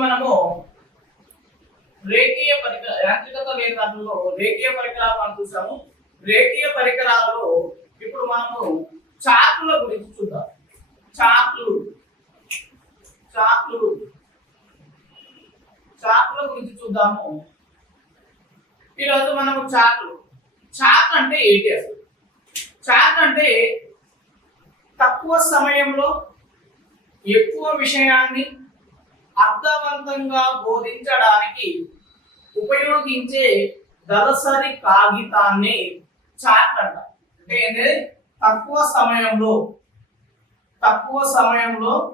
మనము రేఖీయ యాంత్రికత లేని దాంట్లో రేఖీయ పరికరాలను చూసాము. రేఖీయ పరికరాలలో ఇప్పుడు మనము చార్టుల గురించి చూద్దాం. చార్టుల గురించి చూద్దాము. ఈరోజు మనము చార్ట్ అంటే ఏంటి అసలు? చార్ట్ అంటే తక్కువ సమయంలో ఎక్కువ విషయాన్ని అర్థవంతంగా బోధించడానికి ఉపయోగించే దళసరి కాగితాన్ని చార్ట్ అంటారు. అంటే ఏంటంటే తక్కువ సమయంలో ఎక్కువ విషయాన్ని అర్థవంతంగా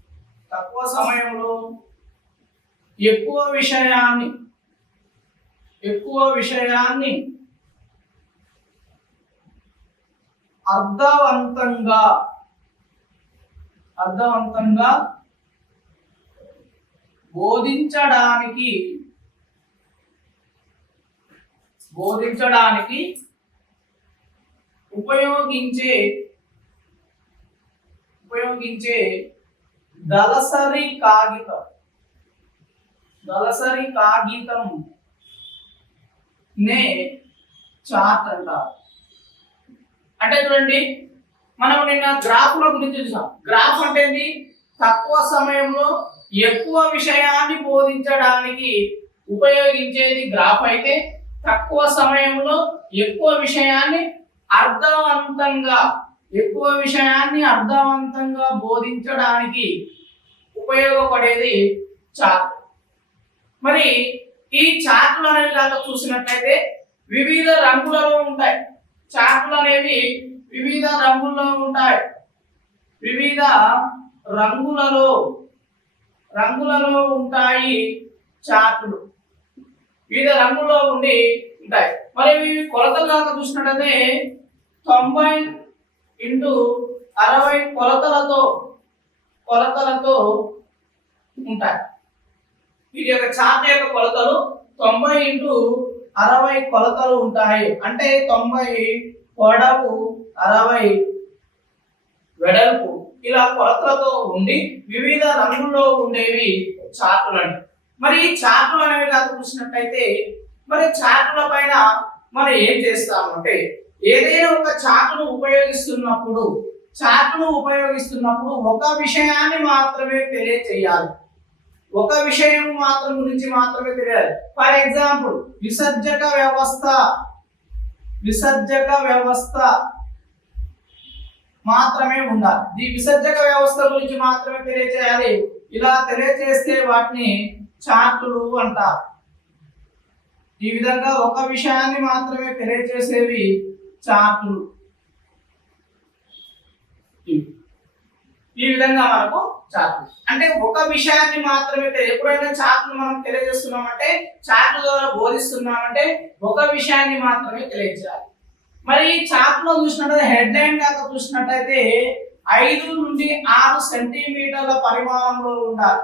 బోధించడానికి ఉపయోగించే దళసరి కాగితం నే చార్ట్ అంటారు. అంటే చూడండి, మనం నిన్న గ్రాఫ్ల గురించి చూసాం. గ్రాఫ్ అంటే ఏంటి? తక్కువ సమయంలో ఎక్కువ విషయాన్ని బోధించడానికి ఉపయోగించేది గ్రాఫ్ అయితే, తక్కువ సమయంలో ఎక్కువ విషయాన్ని అర్థవంతంగా బోధించడానికి ఉపయోగపడేది చార్ట్. మరి ఈ చార్టులు అనేవి కనుక చూసినట్లయితే వివిధ రంగులలో ఉంటాయి. చార్టులు అనేవి వివిధ రంగులలో ఉంటాయి. చార్టులు వివిధ రంగుల్లో ఉంటాయి. మరి ఇవి కొలతలు కనుక చూసినట్లయితే 90x60 కొలతలతో ఉంటాయి. వీటి యొక్క చార్ట్ యొక్క కొలతలు 90x60 కొలతలు ఉంటాయి. అంటే 90 పొడవు, 60 వెడల్పు, ఇలా కొలతలతో ఉండి వివిధ రంగుల్లో ఉండేవి చార్టులని. మరి ఈ చార్టులు అనేవి కనుక చూసినట్లయితే, మరి చార్టుల పైన మనం ఏం చేస్తామంటే, ఏదైనా ఒక చార్టును ఉపయోగిస్తున్నప్పుడు ఒక విషయాన్ని మాత్రమే తెలియచేయాలి. ఒక విషయం గురించి మాత్రమే తెలియాలి. ఫర్ ఎగ్జాంపుల్, విసర్జక వ్యవస్థ మాత్రమే ఉండాలి. ఈ విసర్జక వ్యవస్థ గురించి మాత్రమే తెలియచేయాలి. ఇలా తెలియచేస్తే వాటిని చార్టులు అంటారు. ఈ విధంగా ఒక విషయాన్ని మాత్రమే తెలియచేసేవి చార్టులు. ఈ విధంగా మనకు చార్టులు అంటే ఒక విషయాన్ని మాత్రమే ఎప్పుడైనా చార్టులు మనం తెలియజేస్తున్నామంటే, చార్టు ద్వారా బోధిస్తున్నామంటే ఒక విషయాన్ని మాత్రమే తెలియజేయాలి. మరి చార్టులో చూసినట్లయితే హెడ్ లైన్ కనుక చూసినట్లయితే 5 నుండి 6 సెంటీమీటర్ల పరిమాణంలో ఉండాలి.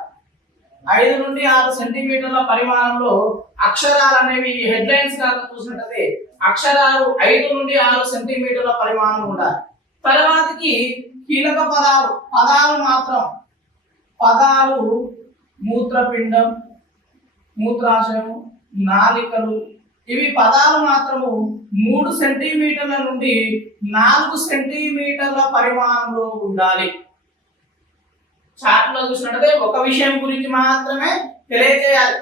5 నుండి 6 సెంటీమీటర్ల పరిమాణంలో అక్షరాలు అనేవి హెడ్ లైన్స్ కనుక చూసినట్లయితే అక్షరాలు 5 నుండి 6 సెంటీమీటర్ల పరిమాణం ఉండాలి. తర్వాతకి కీలక పదాలు మూత్రపిండం, మూత్రాశయం, నాళికలు, ఇవి పదాలు మాత్రము 3 సెంటీమీటర్ల నుండి 4 సెంటీమీటర్ల పరిమాణంలో ఉండాలి. చార్టులో చూసినట్లయితే ఒక విషయం గురించి మాత్రమే తెలియజేయాలి.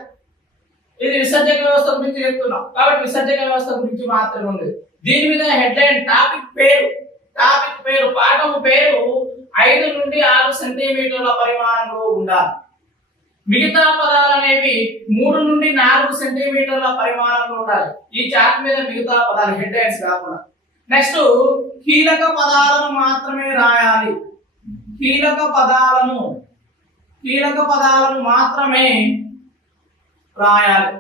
ఇది విసర్జక వ్యవస్థ గురించి చెప్తున్నాం కాబట్టి విసర్జక వ్యవస్థ గురించి మాత్రమే ఉంది. దీని మీద హెడ్లైన్ టాపిక్ పేరు పాఠం పేరు 5 నుండి 6 సెంటీమీటర్ల పరిమాణంలో ఉండాలి. మిగతా పదాలు అనేవి 3 నుండి 4 సెంటీమీటర్ల పరిమాణంలో ఉండాలి. ఈ చార్ట్ మీద మిగతా పదాలు హెడ్ లైన్స్ కాకుండా. నెక్స్ట్ కీలక పదాలను మాత్రమే రాయాలి. కీలక పదాలను మాత్రమే రాయాలి.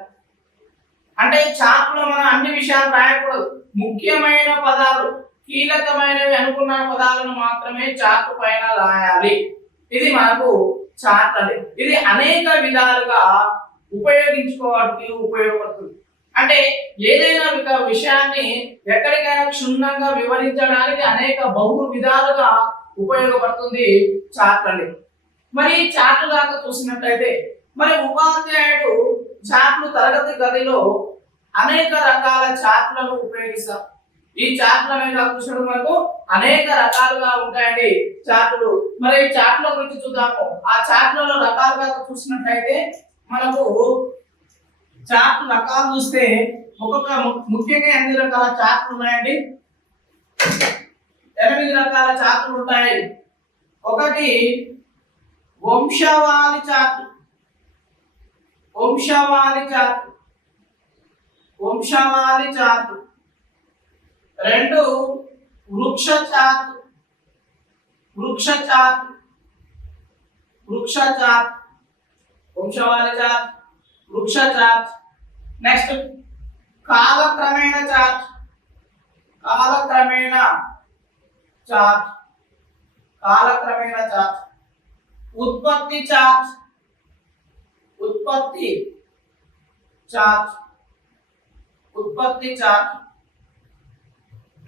అంటే చార్ట్ లో మనం అన్ని విషయాలు రాయకూడదు. ముఖ్యమైన పదాలు, కీలకమైనవి అనుకున్న పదాలను మాత్రమే చార్ట్ పైన రాయాలి. ఇది మనకు చార్ట్ అనేది. ఇది అనేక విధాలుగా ఉపయోగించుకోవడానికి ఉపయోగపడుతుంది. అంటే ఏదైనా ఒక విషయాన్ని ఎక్కడికైనా క్షుణ్ణంగా వివరించడానికి అనేక బహు విధాలుగా ఉపయోగపడుతుంది చార్ట్ అనేది. మరి చార్ట్ దాకా చూసినట్లయితే మరి ఉపాధ్యాయుడు చార్ట్లు తరగతి గదిలో అనేక రకాల చార్ట్లను ఉపయోగిస్తాం. ఈ చార్ట్ల మీద చూసినప్పుడు మనకు అనేక రకాలుగా ఉంటాయండి చార్టులు. మరి ఈ చార్ట్ల గురించి చూద్దాము. ఆ చార్ట్లలో రకాలుగా చూసినట్లయితే మనకు చార్ట్ రకాలు చూస్తే ఒక్కొక్క ముఖ్యంగా 8 రకాల చార్ట్లు ఉన్నాయండి. 8 రకాల చార్ట్లు ఉంటాయి. ఒకటి వంశవాళి చార్ట్. వంశవాళి చార్ట్. 2 వృక్ష చార్ట్. వంశవాళి చార్ట్, వృక్ష చార్ట్. నెక్స్ట్ కాలక్రమేణ చార్ట్. ఉత్పత్తి చార్ట్.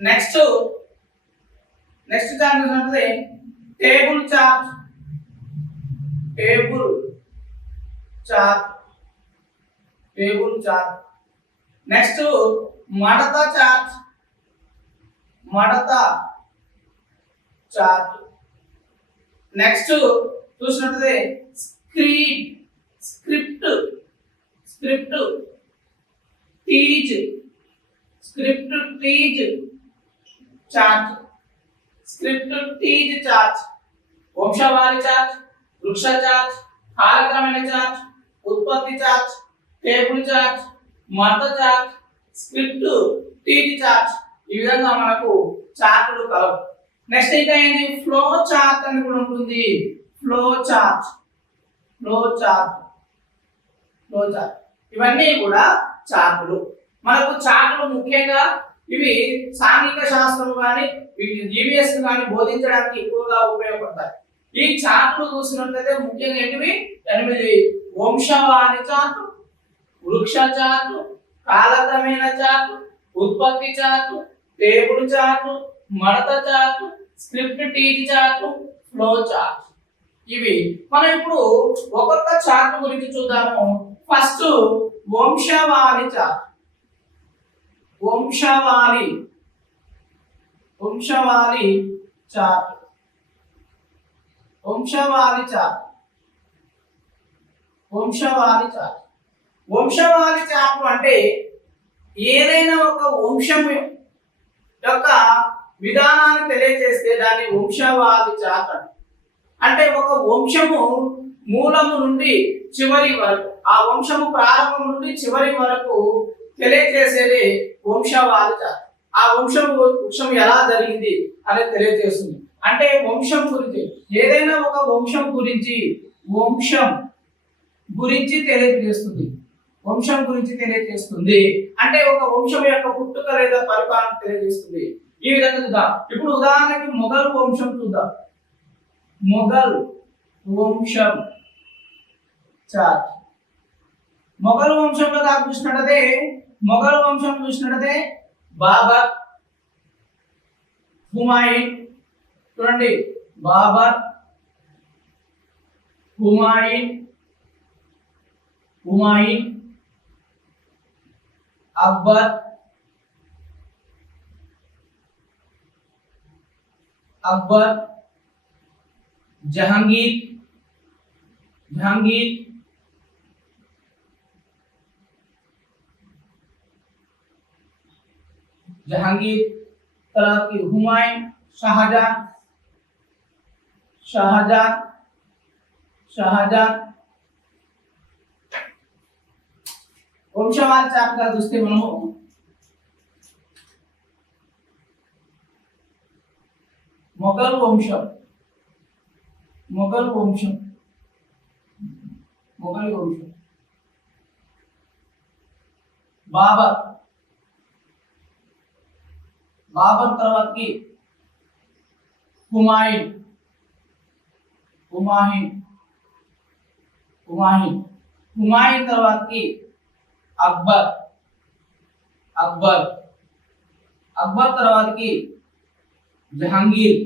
నెక్స్ట్ చార్ట్ ఏంటంటే టేబుల్ చార్ట్. నెక్స్ట్ మడత చార్ట్. నెక్స్ట్ చూసినట్లయితే స్క్రిప్ట్ టీజ్ చార్ట్. వంశవాళి చార్ట్, వృక్ష చార్ట్, కాలక్రమేణ చార్ట్, ఉత్పత్తి చార్ట్, టేబుల్ చార్ట్, మడత చార్ట్, స్క్రిప్ట్, టీజ్ చార్ట్. ఈ విధంగా మనకు చార్టులు కలవు. నెక్స్ట్ ఇంకా ఏంటి, ఫ్లో చార్ట్ అని కూడా ఉంటుంది. Flow chart. ఇవన్నీ కూడా చార్టులు. మనకు చార్టులు ముఖ్యంగా ఇవి సాంఘిక శాస్త్రం కానీ జీవీఎస్ కానీ బోధించడానికి ఎక్కువగా ఉపయోగపడతాయి. ఈ చార్టులు చూసినట్లయితే ముఖ్యంగా ఏంటివి 8: వంశవాళి చార్టు, వృక్ష చార్టు, కాలక్రమేణ చార్టు, ఉత్పత్తి చార్టు, టేబుల్ చార్టు, మడత చార్టు, స్క్రిప్ట్ టీజ్ చార్టు, ఫ్లో చార్ట్. ఇవి మనం ఇప్పుడు ఒక్కొక్క చార్ట్ గురించి చూద్దాము. ఫస్ట్ వంశవాళి చార్ట్. వంశవాళి చార్ట్. వంశవాళి చార్ట్ అంటే ఏదైనా ఒక వంశం యొక్క విధానాన్ని తెలియజేస్తే దాన్ని వంశవాళి చార్ట్ అంటే ఒక వంశము మూలము నుండి చివరి వరకు, ఆ వంశము ప్రారంభం నుండి చివరి వరకు తెలియజేసేది వంశవాళి చార్ట్. ఆ వృక్షం ఎలా జరిగింది అనేది తెలియజేస్తుంది. అంటే వంశం గురించి, ఏదైనా ఒక వంశం గురించి తెలియజేస్తుంది. అంటే ఒక వంశం యొక్క పుట్టుక లేదా పరిపాలన తెలియజేస్తుంది. ఈ విధంగా చూద్దాం. ఇప్పుడు ఉదాహరణకి మొఘల్ వంశం చూద్దాం. మొఘల్ వంశం చార్ట్. మొఘల్ వంశంలో చూసినట్టయితే బాబర్, హుమాయూన్. చూడండి, బాబర్, హుమాయూన్, అక్బర్, జహాంగీర్, తర్వాత हुमायूं, शाहजहां, వంశవాళి చార్ట్ గా చూస్తే మనము మొఘల్ వంశం మొఘల్ వంశం మొఘల్ వంశం బాబర్ బాబర్ తర్వాతకి హుమాయూన్ హుమాయూన్ హుమాయూన్ హుమాయూన్ తర్వాతకి అక్బర్ అక్బర్ అక్బర్ తర్వాతకి జహాంగీర్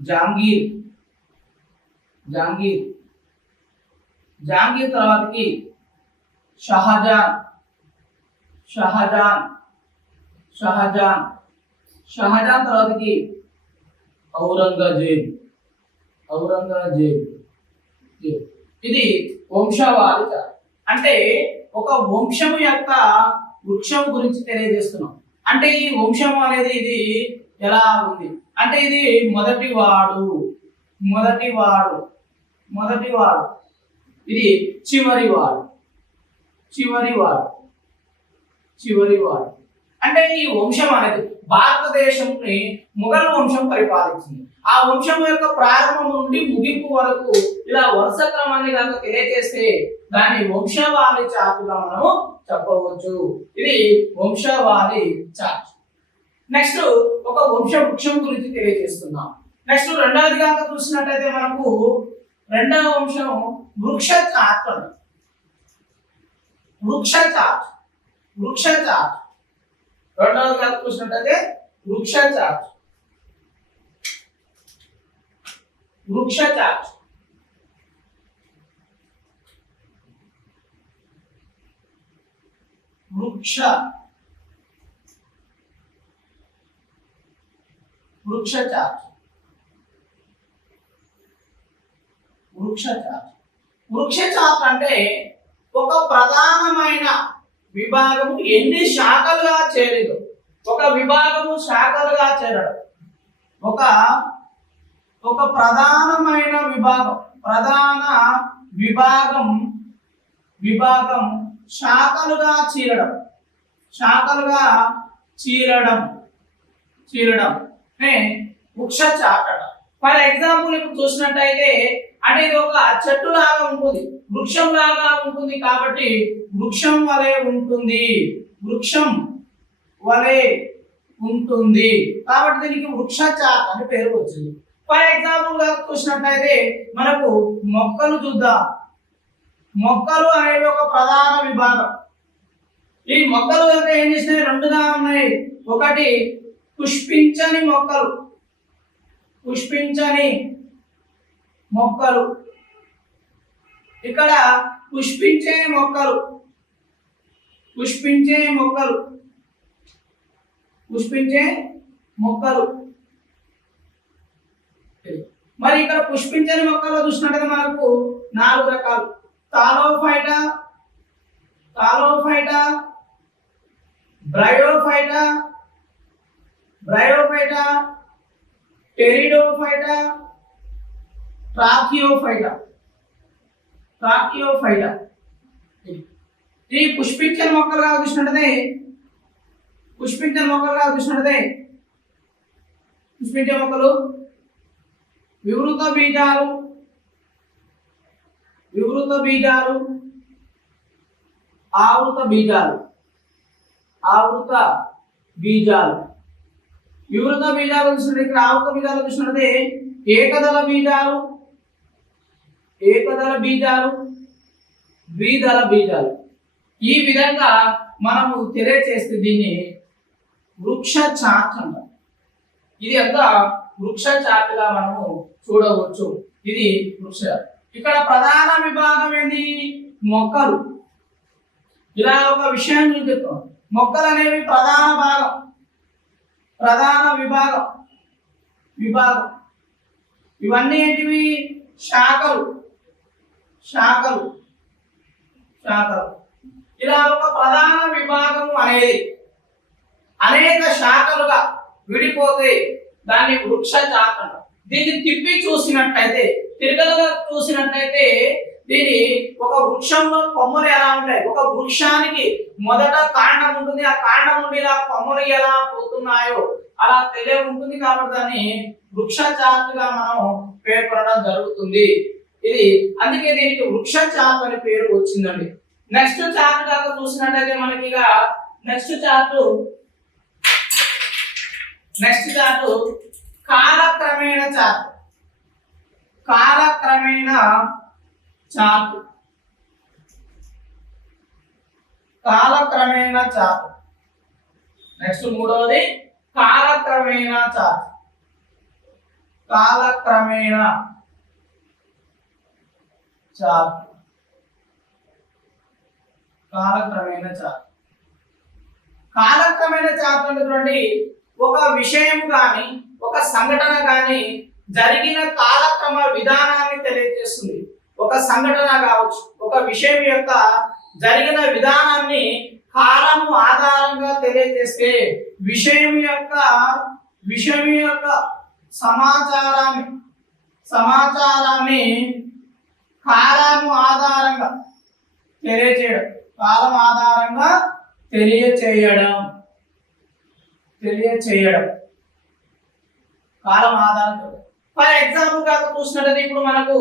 జహాంగీర్ జహాంగీర్ జహాంగీర్ తర్వాతకి షాజహాన్ షాజహాన్ షాజహాన్ షాజహాన్ తర్వాతకి ఔరంగజేబ్ ఔరంగజేబ్. ఇది వంశవాళి చార్ట్. అంటే ఒక వంశము యొక్క వృక్షం గురించి తెలియజేస్తున్నాం. అంటే ఈ వంశం అనేది ఇది ఎలా ఉంది అంటే ఇది మొదటివాడు మొదటివాడు మొదటివాడు ఇది చివరివాడు చివరివాడు చివరివాడు. అంటే ఈ వంశం అనేది భారతదేశంని మొఘల్ వంశం పరిపాలించింది. ఆ వంశం యొక్క ప్రారంభం నుండి ముగింపు వరకు ఇలా వరుస క్రమాన్ని కనుక తెలియజేస్తే దాన్ని వంశవాళి చార్టుగా మనము చెప్పవచ్చు. ఇది వంశవాళి చార్ట్. నెక్స్ట్ ఒక వంశ వృక్షం గురించి తెలియజేస్తున్నాం. నెక్స్ట్ రెండవది కనుక చూసినట్లయితే మనకు రెండవ వంశం వృక్ష చార్ట్. వృక్ష చార్ట్ వృక్ష చార్ట్ రెండవది కనుక చూసినట్లయితే వృక్ష చార్ట్ వృక్ష చార్ట్. వృక్ష వృక్ష చార్ట్ వృక్ష చార్ట్. వృక్ష చార్ట్ అంటే ఒక ప్రధానమైన విభాగము ఎన్ని శాఖలుగా చేరదు. ఒక విభాగము శాఖలుగా చేరడం ఒక ప్రధానమైన ప్రధాన విభాగం శాఖలుగా చీరడం వృక్ష చార్ట్. ఫర్ ఎగ్జాంపుల్ ఇప్పుడు చూసినట్టయితే అంటే ఇది ఒక చెట్టు లాగా ఉంటుంది, వృక్షం లాగా ఉంటుంది కాబట్టి వృక్షం వలె ఉంటుంది కాబట్టి దీనికి వృక్ష చార్ట్ అని పేరు వచ్చింది. ఫర్ ఎగ్జాంపుల్ గా చూసినట్లయితే మనకు మొక్కలు చూద్దాం. మొక్కలు అనేవి ఒక ప్రధాన విభాగం. ఈ మొక్కలు అంటే ఏం చేసినాయి, రెండుగా ఉన్నాయి. ఒకటి పుష్పించని మొక్కలు ఇక్కడ పుష్పించే మొక్కలు మరి ఇక్కడ పుష్పించని మొక్కలు చూసినట్టుగా మనకు 4 రకాలు: థాలోఫైటా, బ్రయోఫైటా, టెరిడోఫైటా, ట్రాకియోఫైటా. ఈ పుష్పించని మొక్కలుగా చూసినట్టుదే పుష్పించే మొక్కలు వివృత బీజాలు, ఆవృత బీజాలు. వివృత బీజాలు చూసినట్టు ఇక్కడ ఆవృత బీజాలు చూసినట్టే ఏకదళ బీజాలు, ద్విదళ బీజాలు. ఈ విధంగా మనము తెలియచేస్తే దీన్ని వృక్ష చార్ట్ అంటాం. ఇది అంతా వృక్ష చార్ట్ గా మనము చూడవచ్చు. ఇది వృక్ష. ఇక్కడ ప్రధాన విభాగం ఏంది, మొక్కలు. ఇలా ఒక విషయం చెప్తాం, మొక్కలు అనేవి ప్రధాన విభాగం. ఇవన్నీ ఏంటివి, శాఖలు. ఇలా ఒక ప్రధాన విభాగం అనేది అనేక శాఖలుగా విడిపోతే దాన్ని వృక్ష చార్ట్ అంటాం. దీన్ని తిప్పి చూసినట్లయితే, తిరగలుగా చూసినట్లయితే దీని ఒక వృక్షంలో కొమ్మలు ఎలా ఉంటాయి, ఒక వృక్షానికి మొదట కాండం ఉంటుంది, ఆ కాండం నుండి ఇలా కొమ్మలు ఎలా పోతున్నాయో అలా తెలియ ఉంటుంది. కాబట్టి దాన్ని వృక్ష చార్టుగా మనం పేర్కొనడం జరుగుతుంది. ఇది అందుకే దీనికి వృక్ష చార్ట్ అని పేరు వచ్చిందండి. నెక్స్ట్ చార్ట్ కాక చూసినట్లయితే మనకి ఇక నెక్స్ట్ చార్ట్ కాలక్రమేణ చార్ట్. కాలక్రమేణ చార్ట్, కాలక్రమేణ చార్ట్. నెక్స్ట్ మూడవది కాలక్రమేణ చార్ట్. కాలక్రమేణ చార్ట్, కాలక్రమేణ చార్ట్. కాలక్రమేణ చార్ట్ అంటే చూడండి, ఒక విషయం కానీ ఒక సంఘటన కానీ జరిగిన కాలక్రమ విధానాన్ని తెలియజేస్తుంది. ఒక సంఘటన కావచ్చు, ఒక విషయం యొక్క జరిగిన విధానాన్ని కాలము ఆధారంగా తెలియజేస్తే విషయం యొక్క సమాచారాన్ని కాలము ఆధారంగా తెలియజేయడం, కాలం ఆధారంగా తెలియచేయడం, కాలం ఆధారంగా. ఫర్ ఎగ్జాంపుల్ గా చూసినట్లయితే ఇప్పుడు మనకు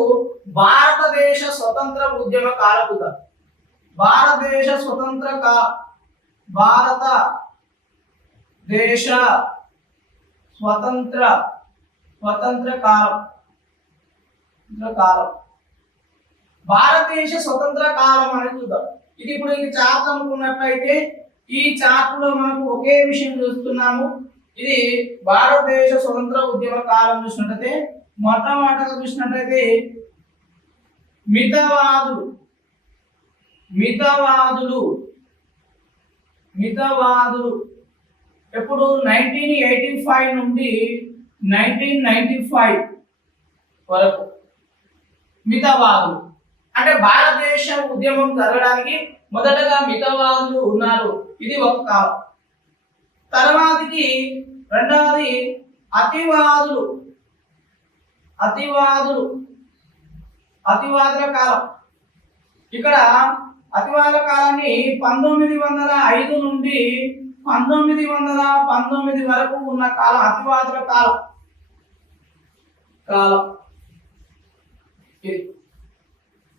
భారతదేశ స్వతంత్ర ఉద్యమ కాలపుత, భారతదేశ స్వతంత్ర కాలం, భారతదేశ స్వతంత్ర కాలం అని చూద్దాం. ఇది ఇప్పుడు ఈ చార్ట్ అనుకున్నట్లయితే ఈ చార్ట్ లో మనకు ఒకే విషయం చూస్తున్నాము. ఇది భారతదేశ స్వతంత్ర ఉద్యమ కాలం చూసినట్లయితే మొట్టమొదటిగా చూసినట్లయితే మితవాదులు ఎప్పుడు 1985 నుండి 1995 వరకు మితవాదులు అంటే భారతదేశ ఉద్యమం జరగడానికి మొదటగా మితవాదులు ఉన్నారు. ఇది ఒక కాలం. తర్వాతకి రెండవది అతివాదుల కాలం. ఇక్కడ అతివాదుల కాలాన్ని 1905 నుండి 1919 వరకు ఉన్న కాలం అతివాదుల కాలం.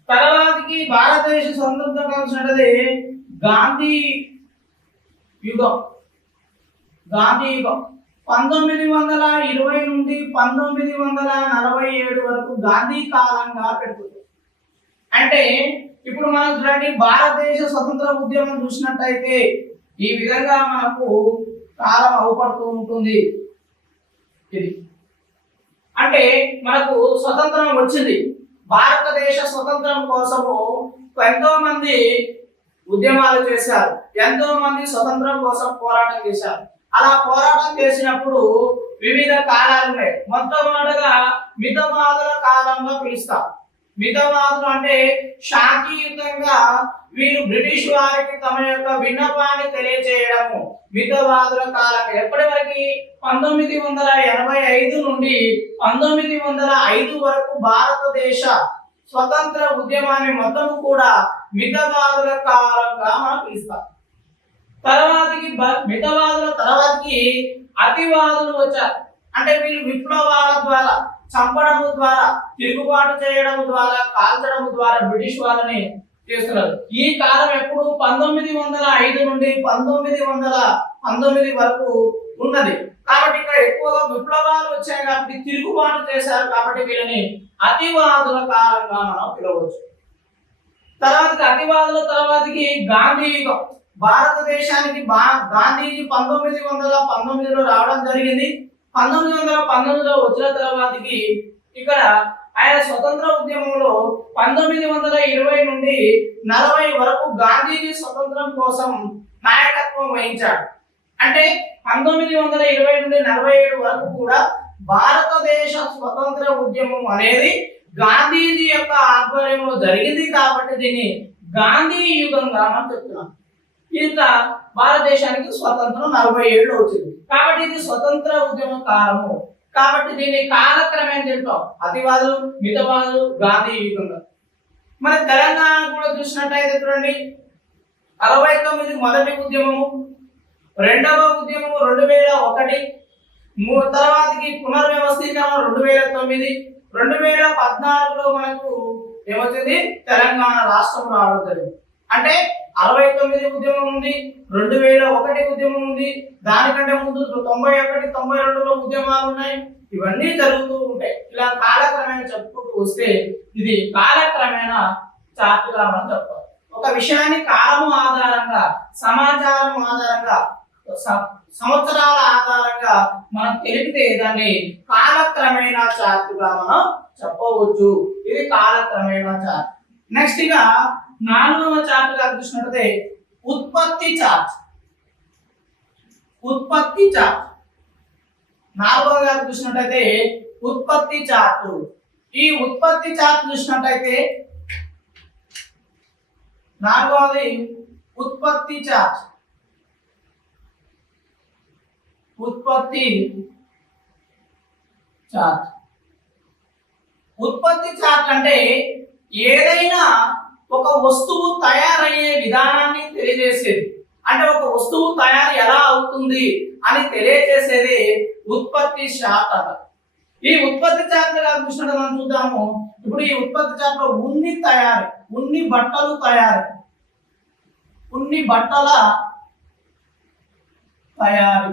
తర్వాతకి భారతదేశ స్వతంత్రం కావాల్సినది గాంధీ యుగం. 1920 నుండి 1947 వరకు గాంధీ కాలంగా పెడుతుంది. అంటే ఇప్పుడు మనం చూడండి, భారతదేశ స్వతంత్ర ఉద్యమం చూసినట్టయితే ఈ విధంగా మనకు కాలం అవుపడుతూ ఉంటుంది. ఇది అంటే మనకు స్వతంత్రం వచ్చింది. భారతదేశ స్వతంత్రం కోసము ఎంతో మంది ఉద్యమాలు చేశారు, ఎంతో మంది స్వతంత్రం కోసం పోరాటం చేశారు. అలా పోరాటం చేసినప్పుడు వివిధ కాలాలు ఉన్నాయి. మొట్టమొదటిగా మితవాదుల కాలంగా పిలుస్తాం. మితవాదులు అంటే శాంతియుతంగా వీళ్ళు బ్రిటిష్ వారికి తమ యొక్క విన్నపాన్ని తెలియజేయడము మితవాదుల కాలం. ఎప్పటి వరకు? 1985 నుండి 1905 వరకు భారతదేశ స్వతంత్ర ఉద్యమాన్ని మొత్తం కూడా మితవాదుల కాలంగా మనం పిలుస్తాం. మితవాదుల తర్వాతకి అతివాదులు వచ్చారు. అంటే వీళ్ళు విప్లవాల ద్వారా, చంపడం ద్వారా, తిరుగుబాటు చేయడం ద్వారా, కాల్చడం ద్వారా బ్రిటిష్ వాళ్ళని చేస్తున్నారు. ఈ కాలం ఎప్పుడు? 1905 నుండి 1919 వరకు ఉన్నది. కాబట్టి ఇక్కడ ఎక్కువగా విప్లవాలు వచ్చాయి కాబట్టి తిరుగుబాటు చేశారు. కాబట్టి వీళ్ళని అతివాదుల కాలంగా మనం పిలవచ్చు. అతివాదుల తర్వాతకి గాంధీ యుగం. భారతదేశానికి గాంధీజీ 1919లో రావడం జరిగింది. 1919లో వచ్చిన తర్వాతకి ఇక్కడ ఆయన స్వతంత్ర ఉద్యమంలో 1920 నుండి 40 వరకు గాంధీజీ స్వతంత్రం కోసం నాయకత్వం వహించాడు. అంటే 1920 నుండి 47 వరకు కూడా భారతదేశ స్వతంత్ర ఉద్యమం అనేది గాంధీజీ యొక్క ఆధ్వర్యంలో జరిగింది. కాబట్టి దీన్ని గాంధీ యుగంగా మనం చెప్తున్నాం. ఇంత భారతదేశానికి స్వతంత్రం 47లో వచ్చింది. కాబట్టి ఇది స్వతంత్ర ఉద్యమ కాలము. కాబట్టి దీన్ని కాలక్రమేణా తెలుపుతాం. అతివాదులు, మితవాదులు, గాంధీ యుగంలో. మన తెలంగాణ కూడా చూసినట్టయితే చూడండి, 69 మొదటి ఉద్యమము, రెండవ ఉద్యమము 2001, తర్వాతకి పునర్వ్యవస్థీకరణ 2009, 2014లో మనకు ఏమవుతుంది, తెలంగాణ రాష్ట్రం రావడం జరిగింది. అంటే 69 ఉద్యమం ఉంది, 2001 ఉద్యమం ఉంది, దానికంటే ముందు 91, 92లో ఉద్యమాలు ఉన్నాయి. ఇవన్నీ జరుగుతూ ఉంటాయి. ఇలా కాలక్రమేణా చెప్పుకుంటూ వస్తే ఇది కాలక్రమేణా చార్టుగా మనం చెప్పాలి. ఒక విషయాన్ని కాలము ఆధారంగా, సమాచారం ఆధారంగా, సంవత్సరాల ఆధారంగా మనం తెలిపితే దాన్ని కాలక్రమేణా చార్టుగా మనం చెప్పవచ్చు. ఇది కాలక్రమేణా చార్ట్. నెక్స్ట్ గా 4వ చార్ట్ గా చూసినట్లయితే ఉత్పత్తి చార్ట్. ఉత్పత్తి చార్ట్ 4వ చూసినట్లయితే ఉత్పత్తి చార్ట్. ఈ ఉత్పత్తి చార్ట్ చూసినట్లయితే 4వది ఉత్పత్తి చార్ట్. ఉత్పత్తి చార్ట్. ఉత్పత్తి చార్ట్ అంటే ఏదైనా ఒక వస్తువు తయారయ్యే విధానాన్ని తెలియజేసేది. అంటే ఒక వస్తువు తయారు ఎలా అవుతుంది అని తెలియజేసేది ఉత్పత్తి చార్ట్ అన్నమాట. ఈ ఉత్పత్తి చార్ట్ గా చూసినట్టు మనం చూద్దాము. ఇప్పుడు ఈ ఉత్పత్తి చార్ట్ లో ఉన్ని తయారీ, ఉన్ని బట్టలు తయారీ, ఉన్ని బట్టల తయారీ,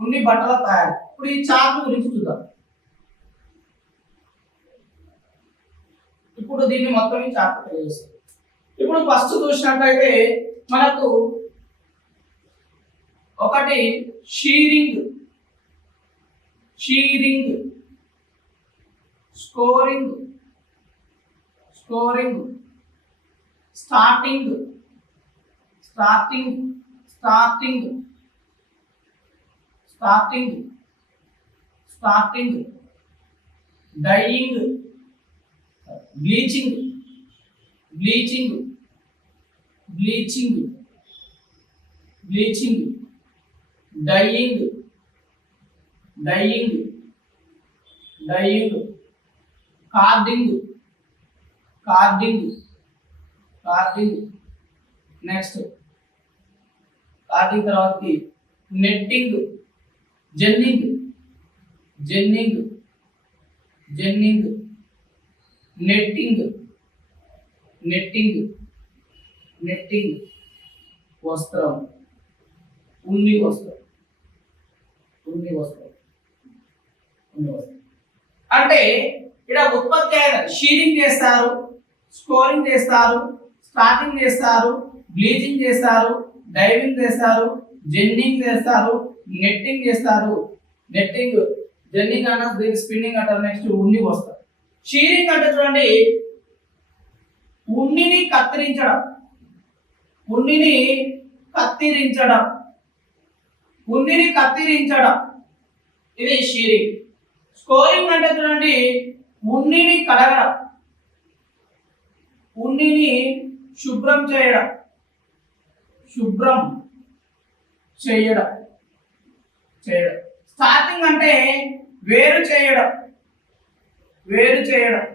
ఉన్ని బట్టల తయారీ. ఇప్పుడు ఈ చార్ట్ గురించి చూద్దాం. ఇప్పుడు దీన్ని మొత్తం ఈ చార్ట్ తెలియజేస్తుంది. ఇప్పుడు ఫస్ట్ చూసినట్లయితే మనకు ఒకటి shearing, shearing, scouring, scouring, sorting, sorting, sorting, sorting, sorting, dyeing, bleaching, bleaching, bleaching, bleaching, dyeing, dyeing, dyeing, carding, carding, carding. Next carding తర్వాత నెట్టింగ్, జెన్నింగ్, జెన్నింగ్, జెన్నింగ్, నెట్టింగ్, నెట్టింగ్, నెట్టింగ్, వస్త్రం, ఉన్ని వస్త్రం, ఉన్ని వస్త్రం, ఉన్ని వస్త్రం. అంటే ఇక్కడ ఉత్పత్తి అయిన షీరింగ్ చేస్తారు, స్కోరింగ్ చేస్తారు, స్టార్టింగ్ చేస్తారు, బ్లీచింగ్ చేస్తారు, డైవింగ్ చేస్తారు, జెన్నింగ్ చేస్తారు, నెట్టింగ్ చేస్తారు. నెట్టింగ్, జెన్నింగ్ అన్న దీనికి స్పిన్నింగ్ అంటారు. నెక్స్ట్ ఉన్ని వస్తారు. షీరింగ్ అంటే చూడండి, ఉన్నిని కత్తిరించడం, ఉన్నిని కత్తిరించడం, ఉన్నిని కత్తిరించడం, ఇది షీరింగ్. స్కోరింగ్ అంటే చూడండి, ఉన్నిని కడగడం, ఉన్నిని శుభ్రం చేయడం, శుభ్రం చేయడం, చేయడం. స్టార్టింగ్ అంటే వేరు చేయడం, వేరు చేయడం,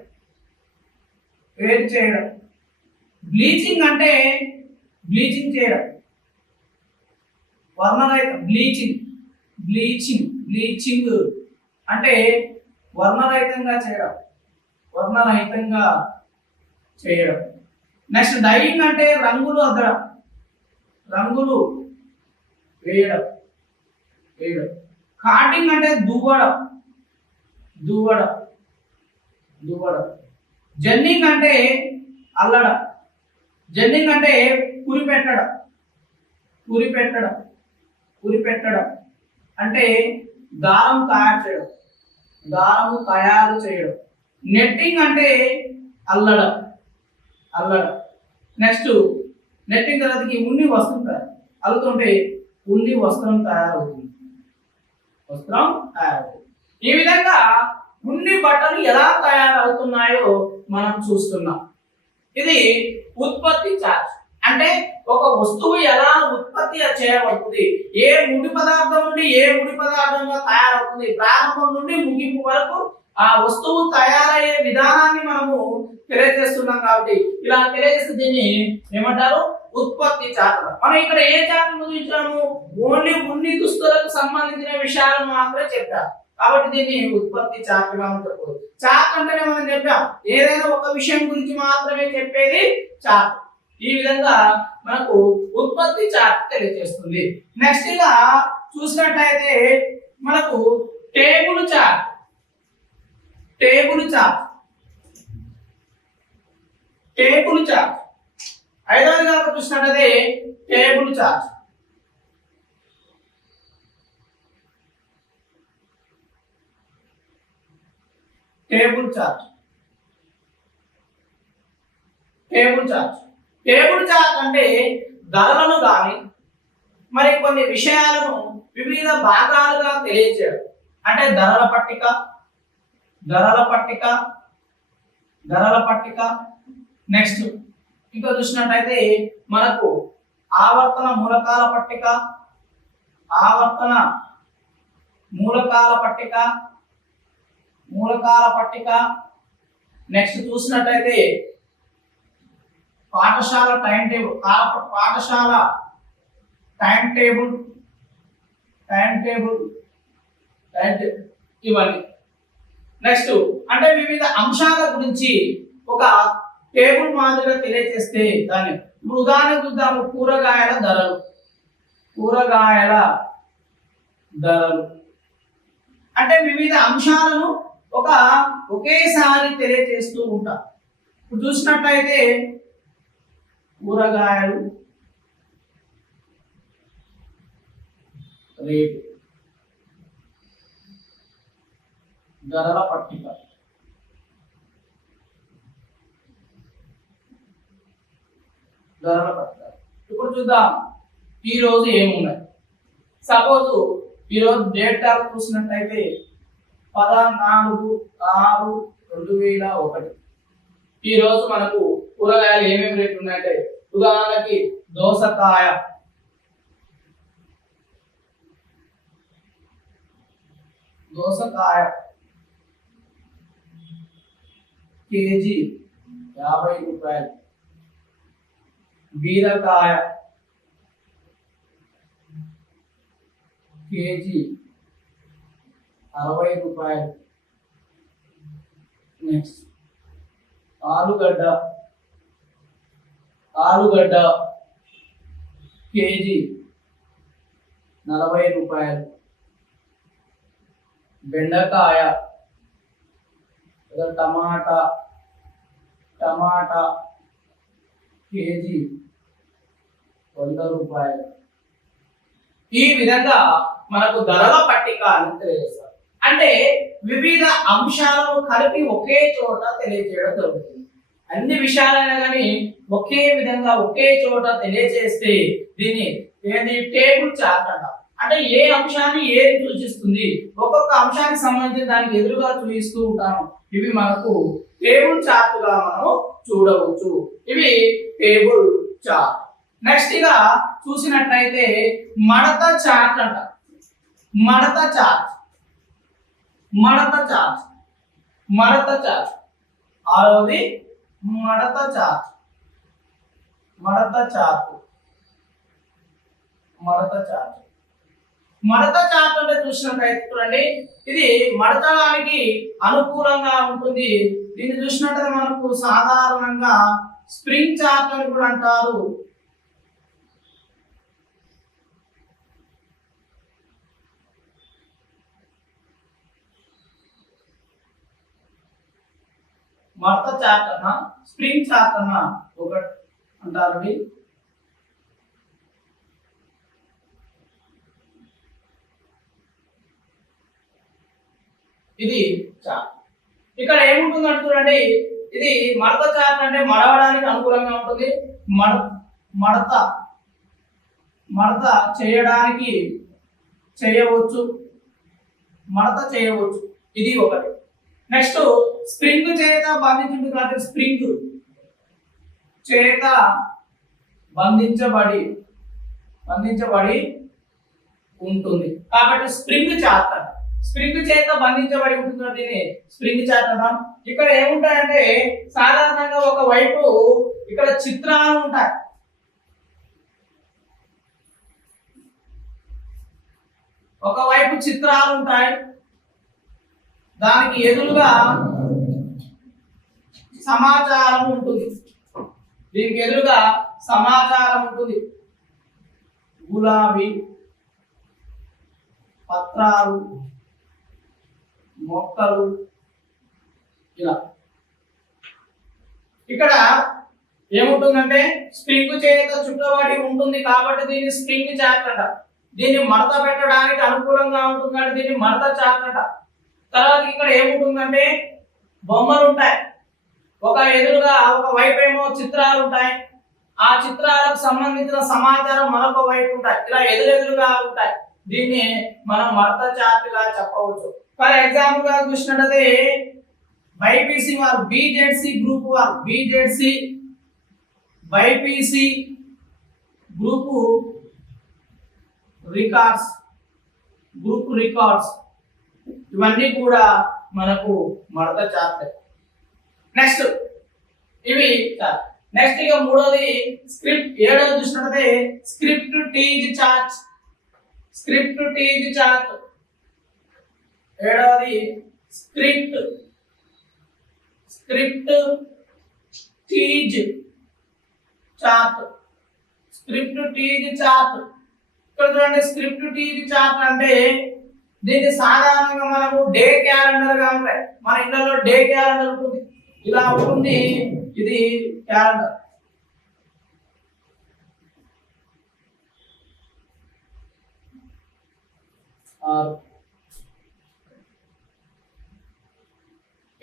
వేరు చేయడం. బ్లీచింగ్ అంటే బ్లీచింగ్ చేయడం, వర్ణరహితం, బ్లీచింగ్, బ్లీచింగ్, బ్లీచింగ్ అంటే వర్ణరహితంగా చేయడం, వర్ణరహితంగా చేయడం. నెక్స్ట్ డైయింగ్ అంటే రంగులు అద్దడం, రంగులు వేయడం, వేయడం. కార్డింగ్ అంటే దువ్వడం, దువ్వడం, దువ్వడం. జెన్నింగ్ అంటే అల్లడం, జెన్నింగ్ అంటే కురిపెట్టడం, కురిపెట్టడం, కురిపెట్టడం అంటే దారం తయారు చేయడం, దారము తయారు చేయడం. నెట్టింగ్ అంటే అల్లడం, అల్లడం. నెక్స్ట్ నెట్టింగ్ తర్వాతకి ఉన్ని వస్త్రం తయారు, అల్లుతుంటే ఉన్ని వస్త్రం తయారవుతుంది, వస్త్రం తయారవుతుంది. ఈ విధంగా ఉన్ని బట్టలు ఎలా తయారవుతున్నాయో మనం చూస్తున్నాం. ఇది ఉత్పత్తి చార్ట్. అంటే ఒక వస్తువు ఎలా ఉత్పత్తి చేయబడుతుంది, ఏ ముడి పదార్థం నుండి ఏ ముడి పదార్థంగా తయారవుతుంది, ప్రారంభం నుండి ముగింపు వరకు ఆ వస్తువు తయారయ్యే విధానాన్ని మనము తెలియజేస్తున్నాం. కాబట్టి ఇలా తెలియజేస్తే దీన్ని ఏమంటారు, ఉత్పత్తి చార్ట్. మనం ఇక్కడ ఏ చార్ట్ చూపించాము, ఓన్లీ ఉన్ని దుస్తులకు సంబంధించిన విషయాలను మాత్రమే చెప్పారు. కాబట్టి దీన్ని ఉత్పత్తి చార్ట్ గా చెప్పవచ్చు. చార్ట్ అంటేనే మనం చెప్పాం, ఏదైనా ఒక విషయం గురించి మాత్రమే చెప్పేది చార్ట్. ఈ విధంగా మనకు ఉత్పత్తి చార్ట్ తెలియజేస్తుంది. నెక్స్ట్ గా చూసినట్లయితే మనకు table chart. Table chart, table chart. ఐదవది కనుక చూసినట్లయితే table chart. Table chart, table chart. Table chart అంటే ధరలను కానీ మరి కొన్ని విషయాలను వివిధ భాగాలుగా తెలియజేయడం. అంటే ధరల పట్టిక, ధరల పట్టిక, ధరల పట్టిక. నెక్స్ట్ ఇంకా చూసినట్టయితే మనకు ఆవర్తన మూలకాల పట్టిక, ఆవర్తన మూలకాల పట్టిక, మూలకాల పట్టిక. నెక్స్ట్ చూసినట్టయితే పాఠశాల టైం టేబుల్, పాఠశాల టైం టేబుల్, టైం టేబుల్, ఇవన్నీ. నెక్స్ట్ అంటే వివిధ అంశాల గురించి ఒక టేబుల్ మాదిరిగా తెలియజేస్తే దాన్ని ఇప్పుడు ఉదాహరణ చూద్దాము. కూరగాయల ధరలు, కూరగాయల ధరలు అంటే వివిధ అంశాలను ఒకేసారి తెలియజేస్తూ ఉంటాం. ఇప్పుడు చూసినట్లయితే కూరగాయలు రేటు, ధరల పట్టిక, ధరల పట్టిక. ఇప్పుడు చూద్దాం ఈ రోజు ఏమున్నాయి. సపోజ్ ఈ రోజు డేట్ చూసినట్లయితే 14/6/2001. ఈ రోజు మనకు కూరగాయలు ఏమేమి రేట్లు ఉన్నాయంటే ఉదాహరణకి దోసకాయ, దోసకాయ కేజీ 50 రూపాయలు, బీరకాయ కేజీ 60 రూపాయలు. నెక్స్ట్ ఆలుగడ్డ, ఆలుగడ్డ కేజీ 40 రూపాయలు. బెండకాయ, టమాటా, టమాటా కేజీ 100 రూపాయలు. ఈ విధంగా మనకు ధరల పట్టిక అని తెలియజేస్తారు. అంటే వివిధ అంశాలను కలిపి ఒకే చోట తెలియజేయడం జరుగుతుంది. అన్ని విషయాలైనా కానీ ఒకే విధంగా ఒకే చోట తెలియజేస్తే దీన్ని టేబుల్ చార్ట్ అంటాం. అంటే ఏ అంశాన్ని ఏది సూచిస్తుంది, ఒక్కొక్క అంశానికి సంబంధించిన దానికి ఎదురుగా చూపిస్తూ ఉంటాము. ఇవి మనకు టేబుల్ చార్ట్ గా మనం చూడవచ్చు. ఇవి టేబుల్ చార్ట్. నెక్స్ట్ గా చూసినట్లయితే మడత చార్ట్ అంట. మడత చార్ట్, మడత చార్ట్, మడత చార్ట్. ఆరవది మడత చార్ట్, మడత చార్ట్, మడత చార్ట్. మడత చార్ట్ అంటే చూసినట్లయితే చూడండి, ఇది మడతడానికి అనుకూలంగా ఉంటుంది. దీన్ని చూసినట్లయితే మనకు సాధారణంగా స్ప్రింగ్ చార్ట్ అని కూడా అంటారు. మడత చార్ట్ అన్న, స్ప్రింగ్ చార్ట్ అన్న ఒకటి అంటారండి. ఇది చార్ట్. ఇక్కడ ఏముంటుంది అంటున్నారండి, ఇది మడత చార్ట్ అంటే మడవడానికి అనుకూలంగా ఉంటుంది. మడత మడత చేయడానికి చేయవచ్చు, మడత చేయవచ్చు. ఇది ఒకటి. నెక్స్ట్ స్ప్రింగ్ చేత బంధించుంటుంది కాబట్టి స్ప్రింగ్ చేత బంధించబడి బంధించబడి ఉంటుంది కాబట్టి స్ప్రింగ్ చార్ట్ అంట. స్ప్రింగ్ చేత బంధించబడి ఉంటుంది, దీన్ని స్ప్రింగ్ చార్ట్ అంటాం. ఇక్కడ ఏముంటాయంటే సాధారణంగా ఒక వైపు ఇక్కడ చిత్రాలు ఉంటాయి, ఒకవైపు చిత్రాలు ఉంటాయి, దానికి ఎదురుగా సమాచారం ఉంటుంది, దీనికి ఎదురుగా సమాచారం ఉంటుంది. గులాబీ, పత్రాలు, మొక్కలు, ఇలా. ఇక్కడ ఏముంటుందంటే స్ప్రింగ్ చేత చుట్టబడి ఉంటుంది కాబట్టి దీన్ని స్ప్రింగ్ చార్ట్ అంట. దీన్ని మడత పెట్టడానికి అనుకూలంగా ఉంటుంది అంటే దీన్ని మడత చార్ట్ అంట. తర్వాత ఇక్కడ ఏముంటుందంటే బొమ్మలు ఉంటాయి, ఒక ఎదురుగా ఒక వైపు ఏమో చిత్రాలు ఉంటాయి, ఆ చిత్రాలకు సంబంధించిన సమాచారం మరొక వైపు ఉంటాయి, ఇలా ఎదురెదురుగా ఉంటాయి. దీన్ని మనం మడత చార్ట్ గా చెప్పవచ్చు. ఫర్ ఎగ్జాంపుల్ గా చూసినట్లయితే బైపీసీ వారు బీజెడ్సీ గ్రూప్ వారు బైపీసీ గ్రూప్ రికార్డ్స్ ఇవన్నీ కూడా మనకు మడత చార్ట్. నెక్స్ట్ ఇవి నెక్స్ట్ ఇక మూడోది స్క్రిప్ట్. ఏడోది చూసినట్లయితే స్క్రిప్ట్ టీజ్ చార్ట్. ఏడవది స్క్రిప్ట్ టీజ్ చార్ట్. ఇక్కడ చూడండి, స్క్రిప్ట్ టీజ్ చార్ట్ అంటే దీన్ని సాధారణంగా మనము డే క్యాలెండర్ గా ఉంటాయి, మన ఇళ్ళలో డే క్యాలెండర్ ఉంటుంది, ఇలా ఉంటుంది. ఇది క్యాలెండర్.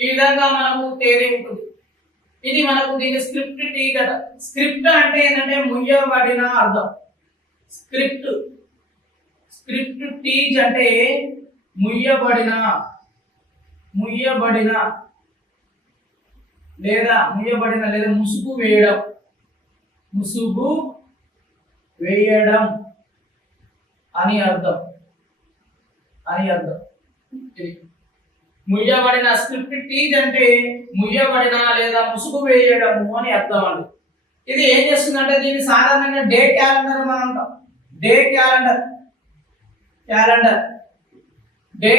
ఈ విధంగా మనకు తేదీ ఉంటుంది. ఇది మనకు దీని స్క్రిప్ట్ టీ కదా. స్క్రిప్ట్ అంటే ఏంటంటే ముయ్యబడిన అర్థం. స్క్రిప్ట్ టీజ్ అంటే ముయ్యబడిన లేదా ముసుగు వేయడం అని అర్థం. ముయ్యబడిన స్క్రిప్ట్ టీజ్ అంటే ముయ్యబడిన లేదా ముసుగు వేయడము అని అర్థం అండి. ఇది ఏం చేస్తుందంటే దీన్ని సాధారణంగా డే క్యాలెండర్ మనం అంటాం. డే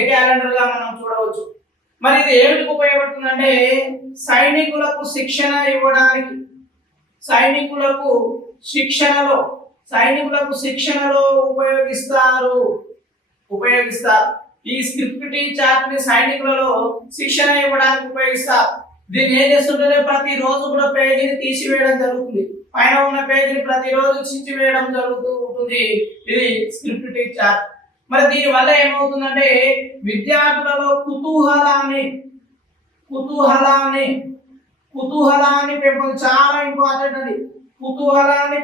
క్యాలెండర్ గా మనం చూడవచ్చు. మరి ఇది ఏమిటికి ఉపయోగపడుతుందంటే సైనికులకు శిక్షణ ఇవ్వడానికి, సైనికులకు శిక్షణలో ఉపయోగిస్తారు. ఈ స్క్రిప్ట్ టీ చార్ట్ ని సైనికులలో శిక్షణ ఇవ్వడానికి ఉపయోగిస్తారు. దీన్ని ఏం చేస్తుంటే ప్రతిరోజు కూడా పేజీని తీసివేయడం జరుగుతుంది, పైన ఉన్న పేజీని ప్రతిరోజు చించివేయడం జరుగుతూ ఉంటుంది. ఇది స్క్రిప్ట్ టీ చార్ట్. మరి దీని వల్ల ఏమవుతుందంటే విద్యార్థులలో కుతూహలాన్ని చాలా ఇంపార్టెంట్ అండి. కుతూహలాన్ని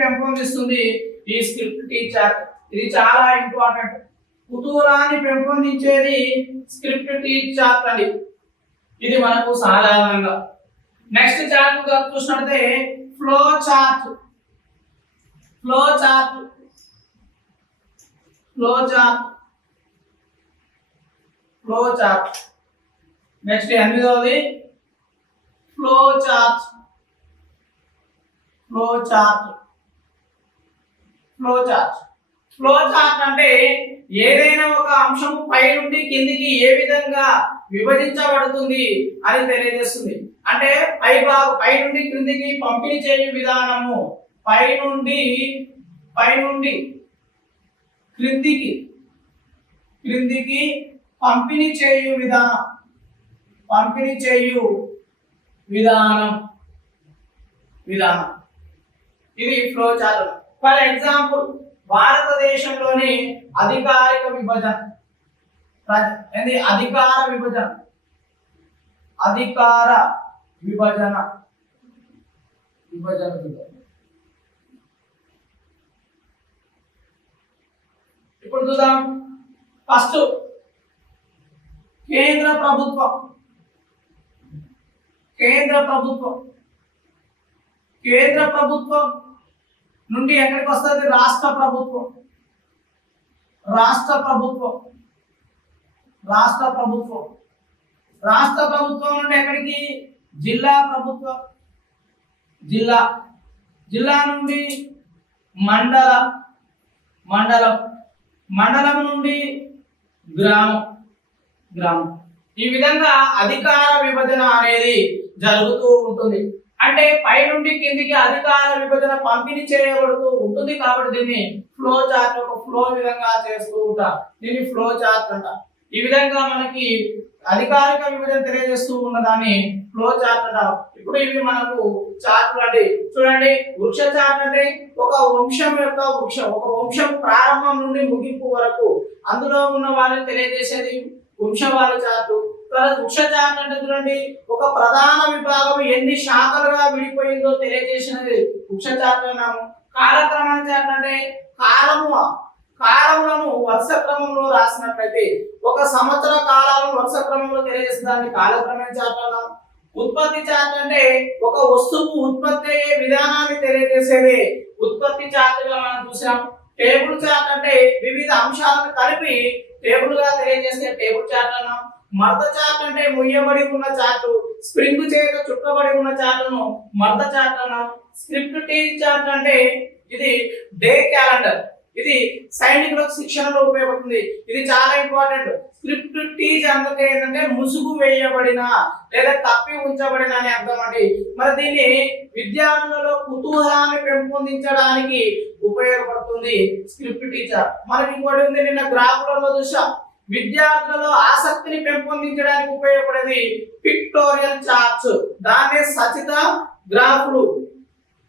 పెంపొందిస్తుంది ఈ స్క్రిప్ట్ టీ చార్ట్. ఇది చాలా ఇంపార్టెంట్. కుతూహలాన్ని పెంపొందించేది స్క్రిప్ట్ టీ చార్ట్ అండి. ఇది మనకు సాధారణంగా. నెక్స్ట్ చార్ట్ చూసినట్లయితే ఫ్లో చార్ట్. నెక్స్ట్ ఎనిమిదవది ఫ్లో చార్ట్. అంటే ఏదైనా ఒక అంశం పై నుండి కిందికి ఏ విధంగా విభజించబడుతుంది అని తెలియజేస్తుంది. అంటే పై నుండి క్రిందికి పంపిణీ చేయు విధానము, పై నుండి క్రిందికి పంపిణీ చేయు విధానం. ఇది ఫ్లో చార్ట్. ఫర్ ఎగ్జాంపుల్ భారతదేశంలోని అధికార విభజన ఇప్పుడు చూద్దాం. ఫస్ట్ కేంద్ర ప్రభుత్వం కేంద్ర ప్రభుత్వం, కేంద్ర ప్రభుత్వం నుండి ఎక్కడికి వస్తుంది? రాష్ట్ర ప్రభుత్వం, రాష్ట్ర ప్రభుత్వం, రాష్ట్ర ప్రభుత్వం, రాష్ట్ర ప్రభుత్వం నుండి ఎక్కడికి? జిల్లా ప్రభుత్వం, జిల్లా, జిల్లా నుండి మండల, మండలం, మండలం నుండి గ్రామం, గ్రామం. ఈ విధంగా అధికార విభజన అనేది జరుగుతూ ఉంటుంది. అంటే పై నుండి కిందికి అధికార విభజన పంపిణీ చేయబడుతూ ఉంటుంది. కాబట్టి దీన్ని ఫ్లో చార్ట్, ఒక ఫ్లో విధంగా చేస్తూ ఉంటారు. దీన్ని ఫ్లో చార్ట్ అంట. ఈ విధంగా మనకి అధికారిక విభజన తెలియజేస్తూ ఉన్నదాన్ని ఫ్లో చార్ట్ అంటారు. ఇప్పుడు ఇవి మనకు చార్ట్ అండి. చూడండి, వృక్ష చార్ట్ అంటే ఒక వంశం యొక్క ఒక వంశం ప్రారంభం నుండి ముగింపు వరకు అందులో ఉన్న వాళ్ళని తెలియజేసేది వంశవాళ చార్టు. వృక్ష చార్ట్ అంటే చూడండి, ఒక ప్రధాన విభాగం ఎన్ని శాఖలుగా విడిపోయిందో తెలియజేసినది వృక్ష చార్ట్ అన్నాము. కాలక్రమణ చార్ట్ అంటే కాలములను వరుస క్రమంలో రాసినట్లయితే ఒక సంవత్సర కాలాలను వరుస క్రమంలో తెలియజేసేదాన్ని కాలక్రమణ చార్ట్ అన్నాము. ఉత్పత్తి చార్ట్ అంటే ఒక వస్తువు ఉత్పత్తి అయ్యే విధానాన్ని తెలియజేసేది ఉత్పత్తి చార్ట్ గా మనం చూసాం. టేబుల్ చార్ట్ అంటే వివిధ అంశాలను కలిపి టేబుల్ గా తెలియజేసే టేబుల్ చార్ట్ అన్నాం. మడత చార్ట్ అంటే ముయ్యబడి ఉన్న చార్టు, స్ప్రింగ్ చేత చుట్టబడి ఉన్న చార్టును మడత చార్ట్ అన్నాం. స్క్రిప్ట్ టీ చార్ట్ అంటే ఇది డే క్యాలెండర్, ఇది సైనికులకు శిక్షణలో ఉపయోగపడుతుంది. ఇది చాలా ఇంపార్టెంట్. స్క్రిప్ట్ టీజ్ అంటే ఏంటంటే ముసుగు వేయబడిన లేదా కప్పి ఉంచబడిన అని అర్థం అండి. మరి దీన్ని విద్యార్థులలో కుతూహలాన్ని పెంపొందించడానికి ఉపయోగపడుతుంది స్క్రిప్ట్ టీచర్. మనకి ఇంకోటి ఉంది, నిన్న గ్రాఫ్లలో చూసాం, విద్యార్థులలో ఆసక్తిని పెంపొందించడానికి ఉపయోగపడేది పిక్టోరియల్ చార్ట్స్. దాన్ని సచిత గ్రాఫ్లు,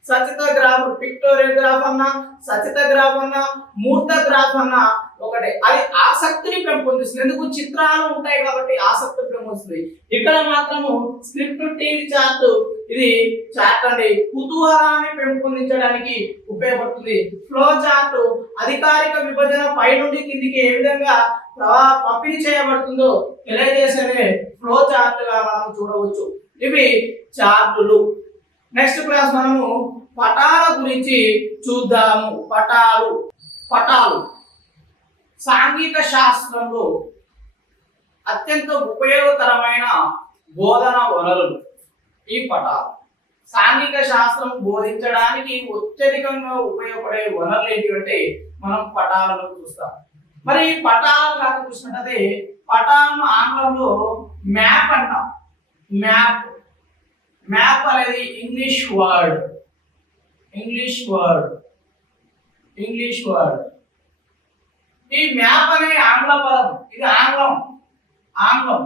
సచిత గ్రాఫ్, పిక్టోరియల్ గ్రాఫ్ అన్నా, సచిత గ్రాఫ్ అన్నా, మూర్త గ్రాఫ్ అన్నా ఒకటే. అది ఆసక్తిని పెంపొందిస్తుంది. ఎందుకు? చిత్రాలు ఉంటాయి కాబట్టి ఆసక్తి పెంపొందిస్తుంది. ఇక్కడ మాత్రము స్క్రిప్ట్ టీవీ చార్ట్, ఇది చార్ట్ అండి, కుతూహలాన్ని పెంపొందించడానికి ఉపయోగపడుతుంది. ఫ్లో చార్ట్ అధికారిక విభజన పై నుండి కిందికి ఏ విధంగా పంపిణీ చేయబడుతుందో తెలియజేసేదే ఫ్లో చార్ట్ గా మనం చూడవచ్చు. ఇవి చార్టులు. నెక్స్ట్ క్లాస్ మనము పటాల గురించి చూద్దాము. పటాలు, పటాలు సాంఘిక శాస్త్రంలో అత్యంత ఉపయోగకరమైన బోధన వనరులు. ఈ పటాలు సాంఘిక శాస్త్రం బోధించడానికి అత్యధికంగా ఉపయోగపడే వనరులు ఏంటంటే మనం పటాలను చూస్తాం. మరి ఈ పటాలను కాక చూసినట్లయితే పటాలను ఆంగ్లంలో మ్యాప్ అంటాం. మ్యాప్, మ్యాప్ అనేది English word, English word, English word. ఈ మ్యాప్ అనే ఆంగ్ల పదం, ఇది ఆంగ్లం, ఆంగ్లం.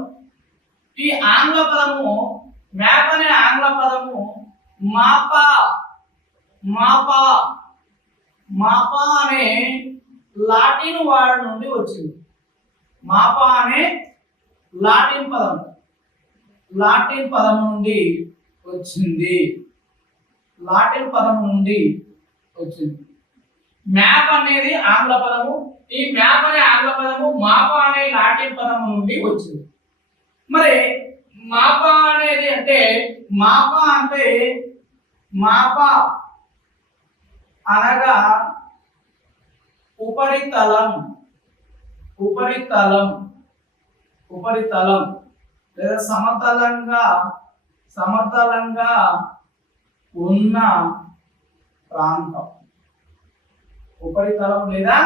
ఈ ఆంగ్ల పదము, మ్యాప్ అనే ఆంగ్ల పదము మాపా, మాపా, మాపా అనే లాటిన్ వర్డ్ నుండి వచ్చింది. మాపా అనే లాటిన్ పదం, లాటిన్ పదం నుండి వచ్చింది, లాటిన్ పదం నుండి వచ్చింది. మ్యాప్ అనేది ఆంగ్ల పదము. ఈ మ్యాప్ అనే ఆంగ్ల పదము మాపా అనే లాటిన్ పదం నుండి వచ్చింది. మరి మాపా అనేది అంటే, మాపా అంటే, మాపా అనగా ఉపరితలం, ఉపరితలం, ఉపరితలం లేదా సమతలంగా, సమతలంగా ఉన్న ప్రాంతం. ఉపరితలం లేదా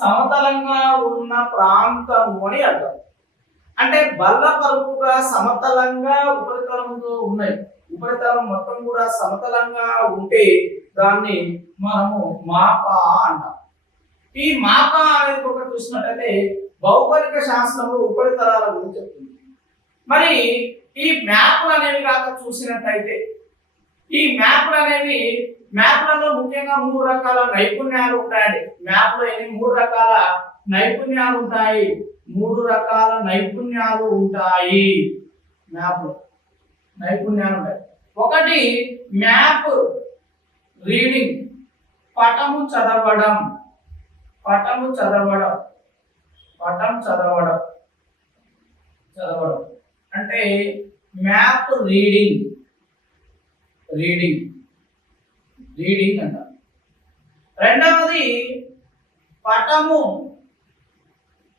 సమతలంగా ఉన్న ప్రాంతము అని అర్థం. అంటే బల్లపరుపుగా సమతలంగా ఉపరితలంతో ఉన్నాయి. ఉపరితలం మొత్తం కూడా సమతలంగా ఉంటే దాన్ని మనము మాపా అంటాం. ఈ మాపా అనేది ఒక చూసినట్లయితే భౌగోళిక శాస్త్రంలో ఉపరితలాల గురించి చెప్తుంది. మరి ఈ మ్యాప్లు అనేవి కాక చూసినట్లయితే, ఈ మ్యాప్లు అనేవి, మ్యాప్లలో ముఖ్యంగా 3 రకాల నైపుణ్యాలు ఉంటాయండి. మ్యాప్లో 3 రకాల నైపుణ్యాలు ఉంటాయి. 3 రకాల నైపుణ్యాలు ఉంటాయి. మ్యాప్లో నైపుణ్యాలు ఉంటాయి. ఒకటి మ్యాప్ రీడింగ్, పటము చదవడం, పటము చదవడం, పటం చదవడం, చదవడం అంటే మ్యాప్ రీడింగ్. రీడింగ్ రీడింగ్ అంట. రెండవది పటము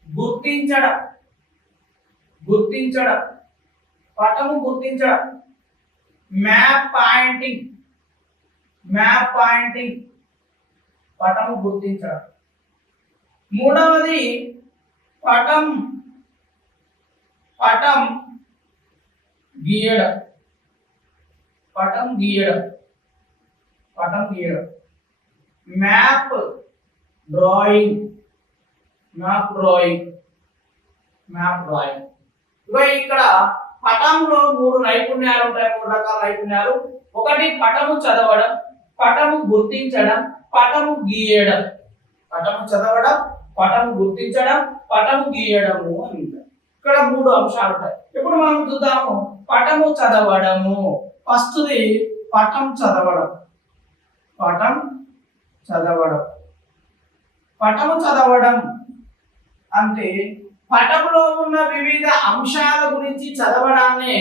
గుర్తించడం గుర్తించడం పటము గుర్తించడం. మ్యాప్ పాయింటింగ్ మ్యాప్ పాయింటింగ్ పటము గుర్తించడం. మూడవది పటం పటం గీయడం పటం గీయడం పటం గీయడం. Map drawing map drawing map drawing. ఇక ఇక్కడ పటంలో మూడు నైపుణ్యాలు ఉంటాయి, మూడు రకాల నైపుణ్యాలు. ఒకటి పటము చదవడం, పటము గుర్తించడం, పటము గీయడం. పటము చదవడం, పటము గుర్తించడం, పటము గీయడము అని ఉంటాయి. ఇక్కడ మూడు అంశాలు ఉంటాయి. ఇప్పుడు మనం చూద్దాము పటము చదవడము. ఫస్ట్ది పటం చదవడం. పటం చదవడం పటము చదవడం అంటే పటంలో ఉన్న వివిధ అంశాల గురించి చదవడాన్ని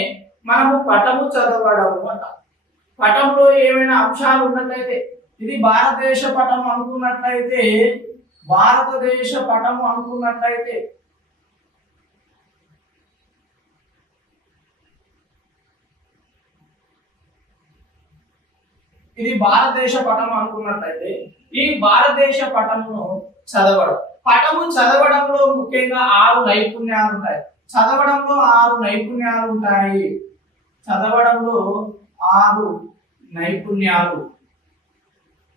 మనము పటము చదవడము అంటాం. పటంలో ఏమైనా అంశాలు ఉన్నట్లయితే, ఇది భారతదేశ పటం అనుకున్నట్లయితే, భారతదేశ పటము అనుకున్నట్లయితే ఇది భారతదేశ పటం అనుకున్నట్లయితే ఈ భారతదేశ పటమును చదవడం. పటము చదవడంలో ముఖ్యంగా 6 నైపుణ్యాలు ఉంటాయి. చదవడంలో 6 నైపుణ్యాలు ఉంటాయి. చదవడంలో 6 నైపుణ్యాలు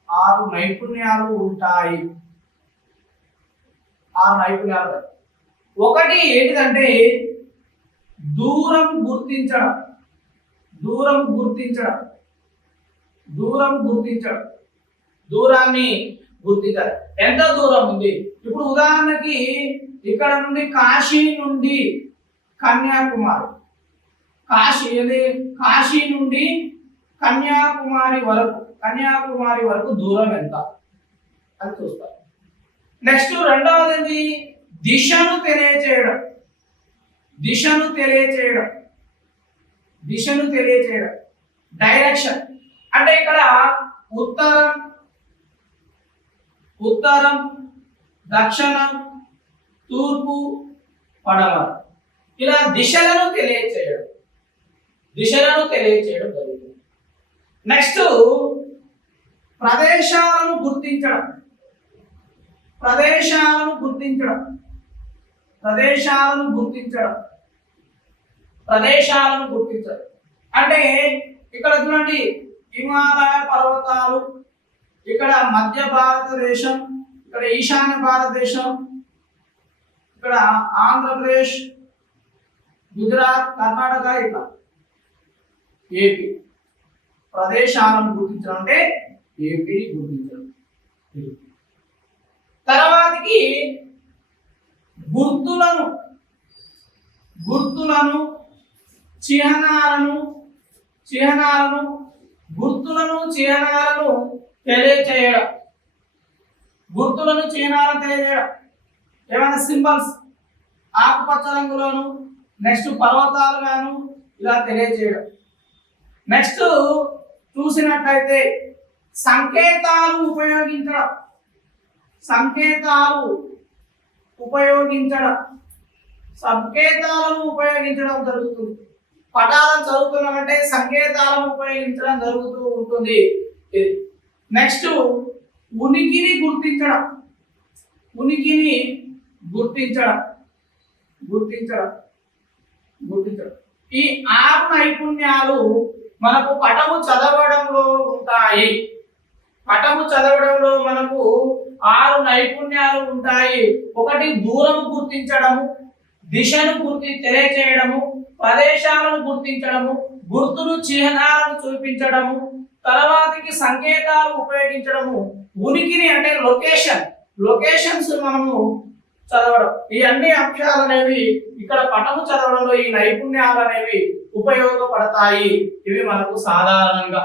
6 నైపుణ్యాలు ఉంటాయి. 6 నైపుణ్యాలు. ఒకటి ఏంటిదంటే దూరం గుర్తించడం. దూరం గుర్తించడం దూరం గుర్తించడం దూరాన్ని గుర్తించాలి. ఎంత దూరం ఉంది? ఇప్పుడు ఉదాహరణకి ఇక్కడ నుండి కాశీ నుండి కన్యాకుమారి, కాశీ నుండి కన్యాకుమారి వరకు దూరం ఎంత అని చూస్తారు. నెక్స్ట్ రెండవది దిశను తెలియచేయడం. దిశను తెలియచేయడం డైరెక్షన్. అంటే ఇక్కడ ఉత్తరం, దక్షిణం, తూర్పు, పడమర ఇలా దిశలను తెలియచేయడం జరుగుతుంది. నెక్స్ట్ ప్రదేశాలను గుర్తించడం. అంటే ఇక్కడ చూడండి హిమాలయ పర్వతాలు, ఇక్కడ మధ్య భారతదేశం, ఇక్కడ ఈశాన్య భారతదేశం, ఇక్కడ ఆంధ్రప్రదేశ్, గుజరాత్, కర్ణాటక, ఇట్లా ఏపీ. ప్రదేశాలను గుర్తించడం అంటే ఏపీని గుర్తించడం. తర్వాతకి గుర్తులను చిహ్నాలను తెలియచేయడం. ఏమైనా సింబల్స్ ఆకుపచ్చ రంగులోను, నెక్స్ట్ పర్వతాలు గాను ఇలా తెలియచేయడం. నెక్స్ట్ చూసినట్లయితే సంకేతాలు ఉపయోగించడం జరుగుతుంది. పటాలను చదువుతున్నామంటే సంకేతాలను ఉపయోగించడం జరుగుతూ ఉంటుంది. నెక్స్ట్ ఉనికిని గుర్తించడం. ఈ 6 నైపుణ్యాలు మనకు పటము చదవడంలో ఉంటాయి. మనకు 6 నైపుణ్యాలు ఉంటాయి. ఒకటి దూరం గుర్తించడము, దిశను తెలియచేయడము, ప్రదేశాలను గుర్తించడము, గుర్తులు చిహ్నాలను చూపించడము, తర్వాతకి సంకేతాలు ఉపయోగించడము, ఉనికిని అంటే లొకేషన్స్ మనము చదవడం. ఈ అన్ని అంశాలు అనేవి ఇక్కడ పటము చదవడంలో ఈ నైపుణ్యాలు అనేవి ఉపయోగపడతాయి. ఇవి మనకు సాధారణంగా